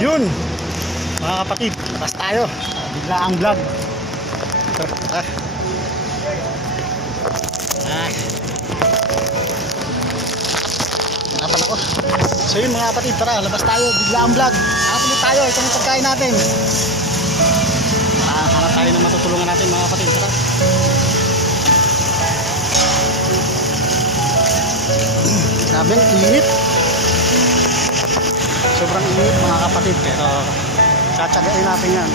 Yun mga kapatid, pas tayo, bigla ang vlog. Hanapan ako. So yun mga kapatid, tara labas tayo, bigla ang vlog. Hanap ulit tayo, ito yung pagkain natin. Hanap tayo na matutulungan natin mga kapatid, tara. Grabe ang init. Sobrang init mga kapatid, pero tsatsagain natin yan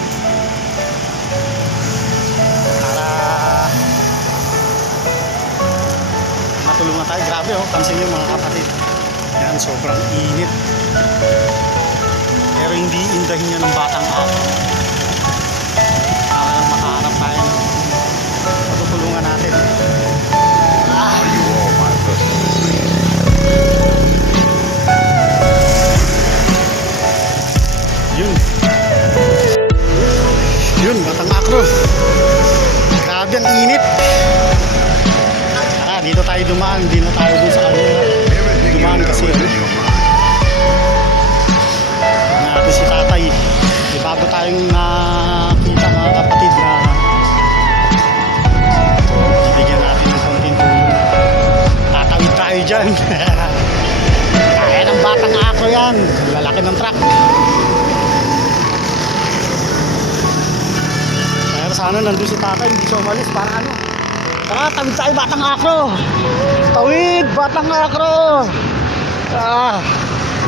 para matulungan tayo. Grabe oh, pansin nyo mga kapatid, yan sobrang init, pero hindi indahin nyo ng batang ako para makahanap tayo ng matutulungan natin. Yun, batang akro. Grabe ang init. Tara, dito tayo dumaan. Hindi na tayo dun sa kanila dumaan kasi natin si tatay. Di bago tayong nakita mga kapatid na bibigyan natin ng konting tulong. Tatawid tayo dyan. Kaya ng batang akro yan. Lalaki ng truck. Sana nandun si tatay, hindi siya umalis para ano. Tara, tawid tayo batang akro. Tawid, batang akro.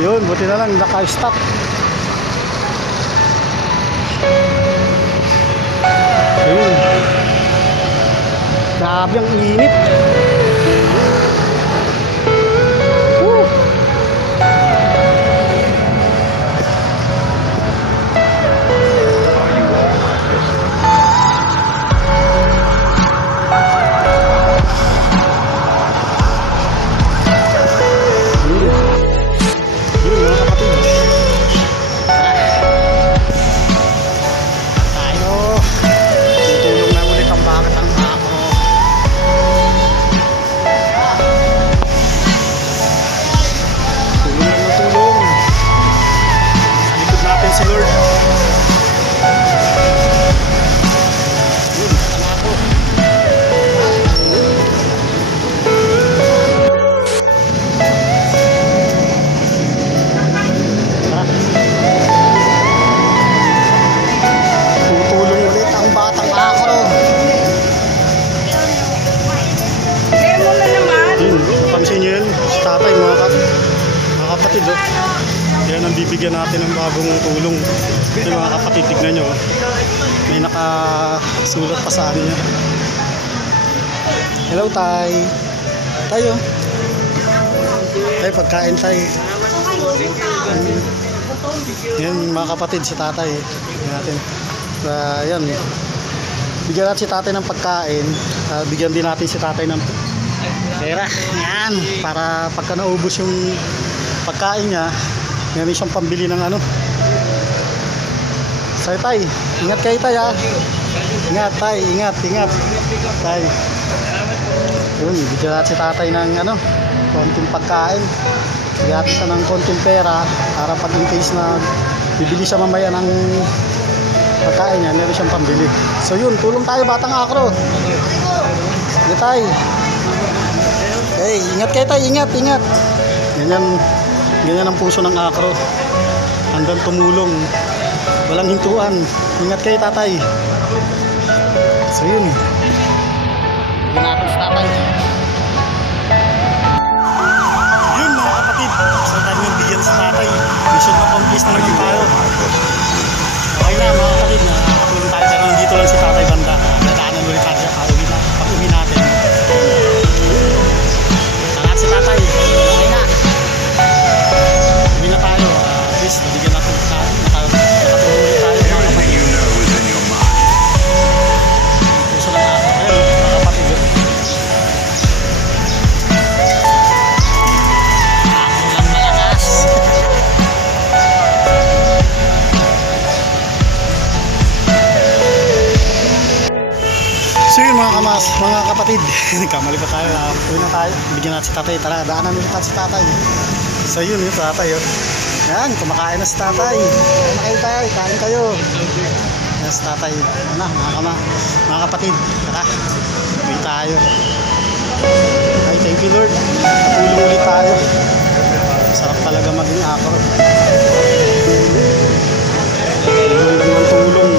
Yun, buti na lang naka-stop. Yun. Grabe ang init. Yan ang bibigyan natin ng bagong tulong. Ito mga kapatid, tignan nyo, may nakasulat pa sa ano niya. Hello tay. Tayo pagkain tayo. Yan mga kapatid, si tatay. Tignan natin. Yan. Bigyan natin si tatay ng pagkain. Bigyan din natin si tatay ng pera. Yan. Para pagka naubos yung pagkain niya, meron siyang pambili ng ano. Say tay, ingat kayo tay ha. Ingat tay, ingat. Tay. Yun, bigyan natin si tatay ng ano, konting pagkain. Bigyan natin siya ng konting pera para pag in case na bibili siya mamaya ng pagkain niya, meron siyang pambili. So yun, tulong tayo batang akro. Sige tay. Hey, ingat kayo tay, ingat. Ganyan ang puso ng akro. Handang tumulong. Walang hintuan. Ingat kayo tatay. So yun. Bigyan natin sa tatay. Yun mga kapatid. So tayo yung bigyan sa tatay. Mission na complete na naman tayo. Okay na mga kapatid. Nakakatulong tayo. Pero nandito lang si tatay banda. Nadaanan ulit tayo siya. Pag-uwi natin. Sangat si tatay. Okay na. Uwi na tayo. At least nabigyan natin nakatulong ulit tayo mga kapatid. Puso na ako. Ayun mga kapatid. Ako lang malakas. So yun mga kapatid. Kamali pa tayo. Uwi na tayo. Bigyan natin si tatay. Tara, daanan ulit natin si tatay. So yun yung tatay. Yan, kumakain na si tatay. Kain na kayo tayo. Kain kayo. Yan si tatay. Ano, mga kapatid. Tara, uwi tayo. Okay, thank you Lord. Tulong ulit tayo. Sarap talaga maging akro. Tulong ng tulong.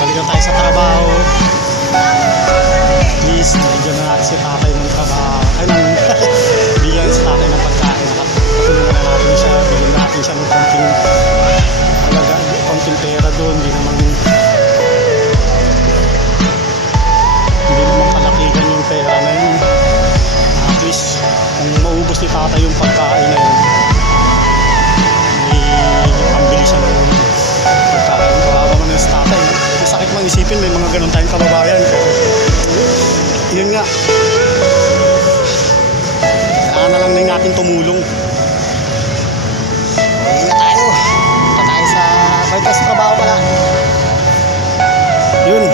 Balikan tayo sa trabaho. Please, bigyan na natin si tatay ng trabaho. Bigyan si tatay ng pagkain. Nakatulungan na natin siya. Bigyan natin siya ng konting pera doon. Hindi naman kalakihan yung pera na yun. At least, kung maubos ni tatay yung pagkain na yun, pambili siya ng pagkain. Kawawa man yung tatay. Sakit mang isipin, may mga ganun tayong kababayan. Yun nga, kailangan na lang din natin tumulong. Hindi na tayo. Punta tayo sa balik sa trabaho pala. Yun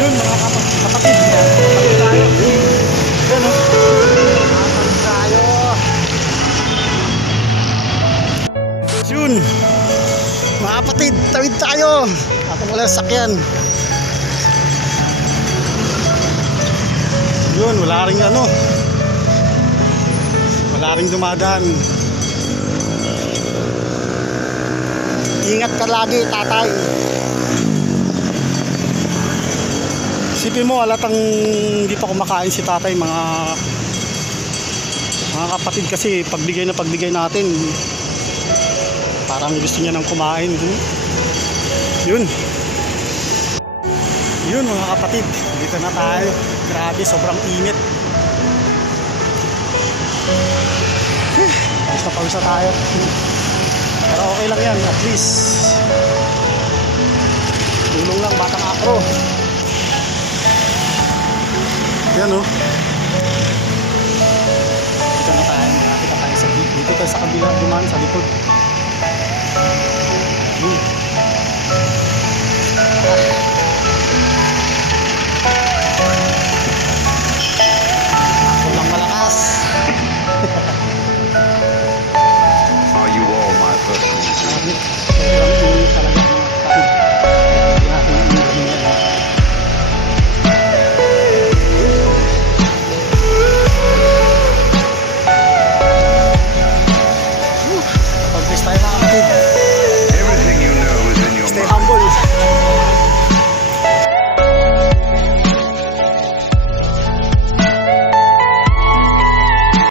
mga kapatid. Kapatid tayo. Yan o. Kapatid tayo. Yun mga kapatid, tawid tayo. Ako wala sakyan. Yun, wala ring ano. Wala ring dumadaan. Ingat ka lagi, tatay. Isipin mo, halatang hindi pa kumakain si tatay, mga kapatid, kasi pagbigay natin, parang gusto niya nang kumain. Yun mga kapatid, dito na tayo. Grabe, sobrang init. Pawis na tayo. Pero okay lang yan, at least tulong lang batang akro. Yan o. Dito na tayo. Malapit na tayo dito tayo sa kabila, dumaan sa likod. Ako lang malakas. Are you all my personal?